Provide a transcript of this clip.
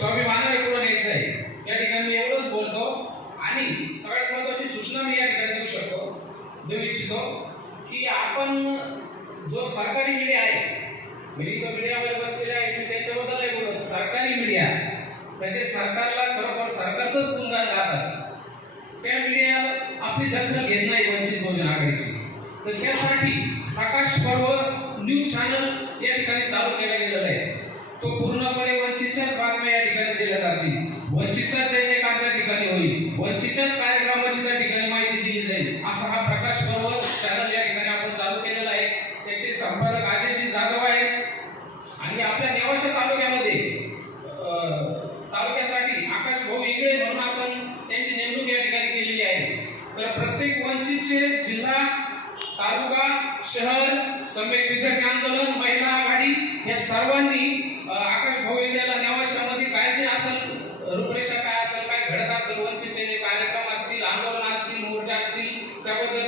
स्वाभिमानाने पुढे न्यायचं आहे। या ठिकाणी मी एवढंच बोलतो आणि सगळ्यात महत्त्वाची सूचना मी या ठिकाणी देऊ इच्छितो की आपण जो सरकारी मीडिया आहे, म्हणजे इथं मीडियावर बसलेले आहे मी त्याच्याबद्दल नाही बोलत, सरकारी मीडिया म्हणजे सरकारला खरोखर सरकारचंच गुणगान गातात, त्या मीडिया आपली दखल घेत नाही वंचित बहुजन आघाडीची। तर त्यासाठी प्रकाश पर्व न्यूज चॅनल या ठिकाणी चालू केला गेलेला आहे। तो पूर्णपणे वंचितच्याच बातम्या या ठिकाणी दिल्या जातील, वंचितचा जय जयकार त्या ठिकाणी होईल, वंचितच्याच कार्यक्रमाची त्या ठिकाणी माहिती दिली जाईल, असा हा प्रकाश पर्व चॅनल या ठिकाणी आपण चालू केलेला आहे। त्याचे संपर्क अजयजी जाधव आहेत आणि आपल्या नेवासा तालुक्यासाठी आकाश भाऊ इगळे म्हणून आपण त्यांची नेमणूक या ठिकाणी केलेली आहे। तर प्रत्येक वंचितचे जिल्हा, तालुका, शहर, सम्यक विद्यार्थी आंदोलन, महिला आघाडी या सर्वांनी आकाश भाऊ इगळेला नेवाशामध्ये काय जे असेल रूपरेषा, काय असेल, काय घडत असेल, वंचितचे कार्यक्रम असतील, आंदोलन असतील, मोर्चा असतील, त्याबद्दल